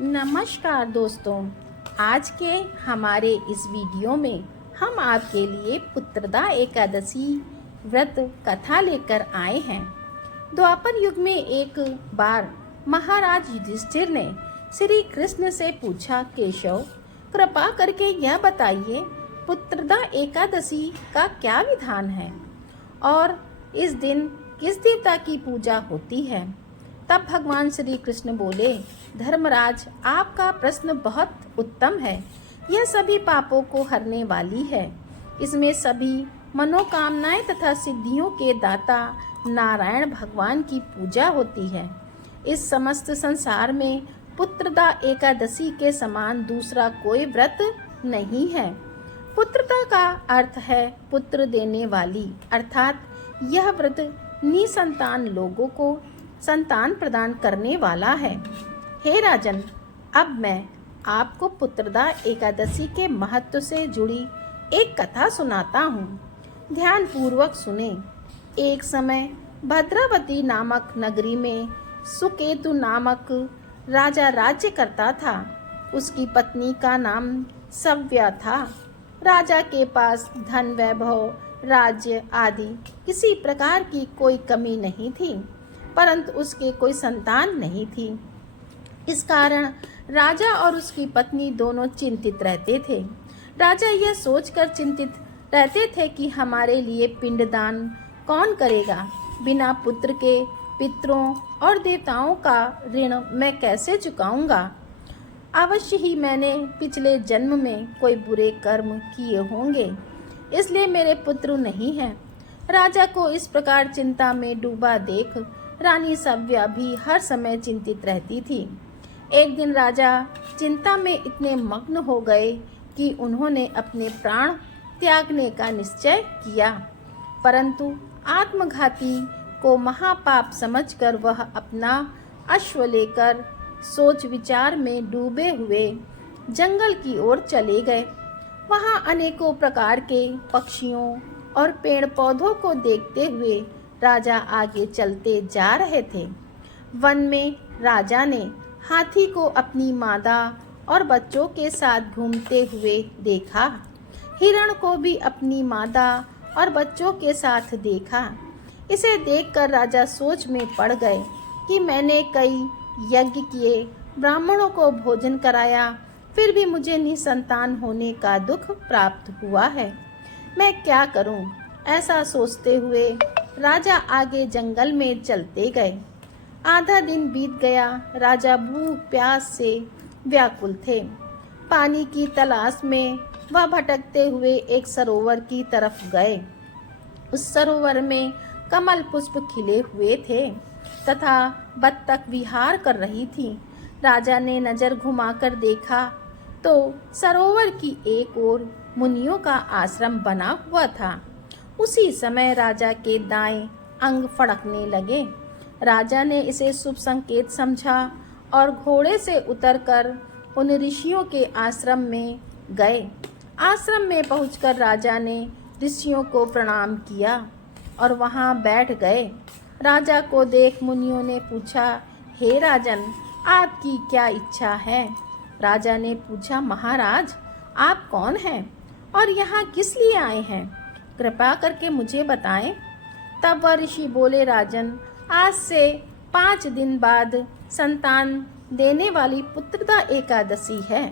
नमस्कार दोस्तों, आज के हमारे इस वीडियो में हम आपके लिए पुत्रदा एकादशी व्रत कथा लेकर आए हैं। द्वापर युग में एक बार महाराज युधिष्ठिर ने श्री कृष्ण से पूछा, केशव कृपा करके यह बताइए पुत्रदा एकादशी का क्या विधान है और इस दिन किस देवता की पूजा होती है। तब भगवान श्री कृष्ण बोले, धर्मराज आपका प्रश्न बहुत उत्तम है। यह सभी पापों को हरने वाली है। इसमें सभी मनोकामनाएं तथा सिद्धियों के दाता नारायण भगवान की पूजा होती है। इस समस्त संसार में पुत्रदा एकादशी के समान दूसरा कोई व्रत नहीं है। पुत्रदा का अर्थ है पुत्र देने वाली, अर्थात यह व्रत निसंतान लोगों को संतान प्रदान करने वाला है। हे राजन, अब मैं आपको पुत्रदा एकादशी के महत्व से जुड़ी एक कथा सुनाता हूँ। ध्यान पूर्वक सुने। एक समय भद्रावती नामक नगरी में सुकेतु नामक राजा राज्य करता था। उसकी पत्नी का नाम सव्या था। राजा के पास धन, वैभव, राज्य आदि किसी प्रकार की कोई कमी नहीं थी, परंतु उसके कोई संतान नहीं थी। इस कारण राजा और उसकी पत्नी दोनों चिंतित रहते थे। राजा यह सोचकर चिंतित रहते थे कि हमारे लिए पिंडदान कौन करेगा। बिना पुत्र के पितरों और देवताओं का ऋण मैं कैसे चुकाऊंगा। अवश्य ही मैंने पिछले जन्म में कोई बुरे कर्म किए होंगे, इसलिए मेरे पुत्र नहीं हैं। राजा को इस प्रकार चिंता में डूबा देख रानी सव्या भी हर समय चिंतित रहती थी। एक दिन राजा चिंता में इतने मग्न हो गए कि उन्होंने अपने प्राण त्यागने का निश्चय किया, परंतु आत्मघाती को महापाप समझकर वह अपना अश्व लेकर सोच विचार में डूबे हुए जंगल की ओर चले गए। वहां अनेकों प्रकार के पक्षियों और पेड़ पौधों को देखते हुए राजा आगे चलते जा रहे थे। वन में राजा ने हाथी को अपनी मादा और बच्चों के साथ घूमते हुए देखा। हिरण को भी अपनी मादा और बच्चों के साथ देखा। इसे देखकर राजा सोच में पड़ गए कि मैंने कई यज्ञ किए, ब्राह्मणों को भोजन कराया, फिर भी मुझे निसंतान होने का दुख प्राप्त हुआ है। मैं क्या करूं? ऐसा सोचते हुए राजा आगे जंगल में चलते गए। आधा दिन बीत गया। राजा भूख प्यास से व्याकुल थे। पानी की तलाश में वह भटकते हुए एक सरोवर की तरफ गए। उस सरोवर में कमल पुष्प खिले हुए थे तथा बत्तख विहार कर रही थी। राजा ने नजर घुमाकर देखा तो सरोवर की एक ओर मुनियों का आश्रम बना हुआ था। उसी समय राजा के दाएं अंग फड़कने लगे। राजा ने इसे शुभ संकेत समझा और घोड़े से उतरकर उन ऋषियों के आश्रम में गए। आश्रम में पहुंचकर राजा ने ऋषियों को प्रणाम किया और वहां बैठ गए। राजा को देख मुनियों ने पूछा, हे राजन, आपकी क्या इच्छा है? राजा ने पूछा, महाराज आप कौन हैं और यहाँ किस लिए आए हैं? कृपा करके मुझे बताएं। तब वह ऋषि बोले, राजन, आज से 5 दिन बाद संतान देने वाली पुत्रदा एकादशी है।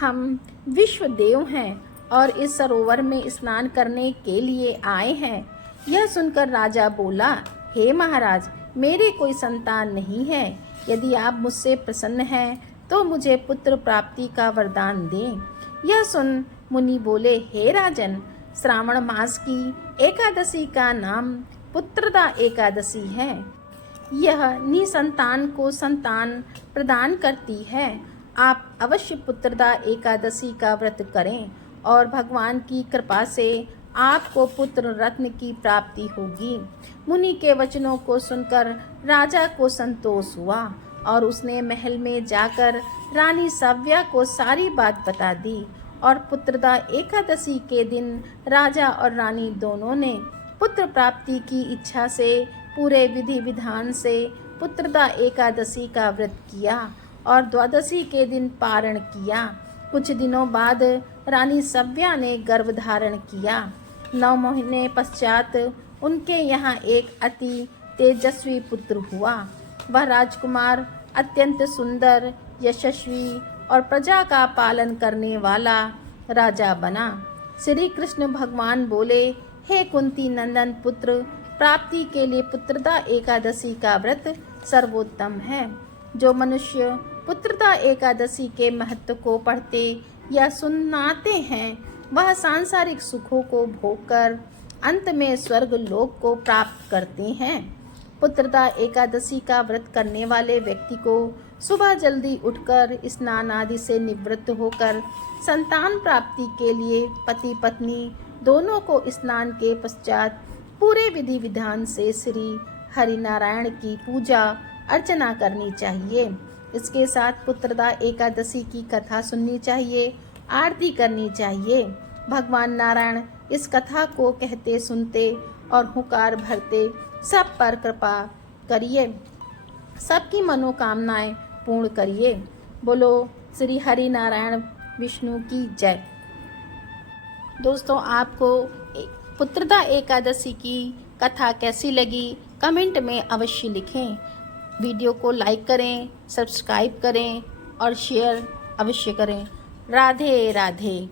हम विश्व देव हैं और इस सरोवर में स्नान करने के लिए आए हैं। यह सुनकर राजा बोला, हे महाराज, मेरे कोई संतान नहीं है। यदि आप मुझसे प्रसन्न हैं तो मुझे पुत्र प्राप्ति का वरदान दें। यह सुन मुनि बोले, हे राजन, श्रावण मास की एकादशी का नाम पुत्रदा एकादशी है। यह निसंतान को संतान प्रदान करती है। आप अवश्य पुत्रदा एकादशी का व्रत करें और भगवान की कृपा से आपको पुत्र रत्न की प्राप्ति होगी। मुनि के वचनों को सुनकर राजा को संतोष हुआ और उसने महल में जाकर रानी सव्या को सारी बात बता दी और पुत्रदा एकादशी के दिन राजा और रानी दोनों ने पुत्र प्राप्ति की इच्छा से पूरे विधि विधान से पुत्रदा एकादशी का व्रत किया और द्वादशी के दिन पारण किया। कुछ दिनों बाद रानी सव्या ने गर्भ धारण किया। 9 महीने पश्चात उनके यहाँ एक अति तेजस्वी पुत्र हुआ। वह राजकुमार अत्यंत सुंदर, यशस्वी और प्रजा का पालन करने वाला राजा बना। श्री कृष्ण भगवान बोले, हे कुंती नंदन पुत्र, प्राप्ति के लिए पुत्रदा एकादशी का व्रत सर्वोत्तम है। जो मनुष्य पुत्रदा एकादशी के महत्व को पढ़ते या सुनाते हैं, वह सांसारिक सुखों को भोगकर अंत में स्वर्ग लोक को प्राप्त करते हैं। पुत्रदा एकादशी का व्रत करने वाले व्यक्ति को सुबह जल्दी उठकर स्नान आदि से निवृत्त होकर संतान प्राप्ति के लिए पति पत्नी दोनों को स्नान के पश्चात पूरे विधि विधान से श्री हरि नारायण की पूजा अर्चना करनी चाहिए। इसके साथ पुत्रदा एकादशी की कथा सुननी चाहिए, आरती करनी चाहिए। भगवान नारायण इस कथा को कहते सुनते और हुंकार भरते सब पर कृपा करिए, सबकी मनोकामनाएं पूर्ण करिए। बोलो श्री हरि नारायण विष्णु की जय। दोस्तों, आपको पुत्रदा एकादशी की कथा कैसी लगी कमेंट में अवश्य लिखें। वीडियो को लाइक करें, सब्सक्राइब करें और शेयर अवश्य करें। राधे राधे।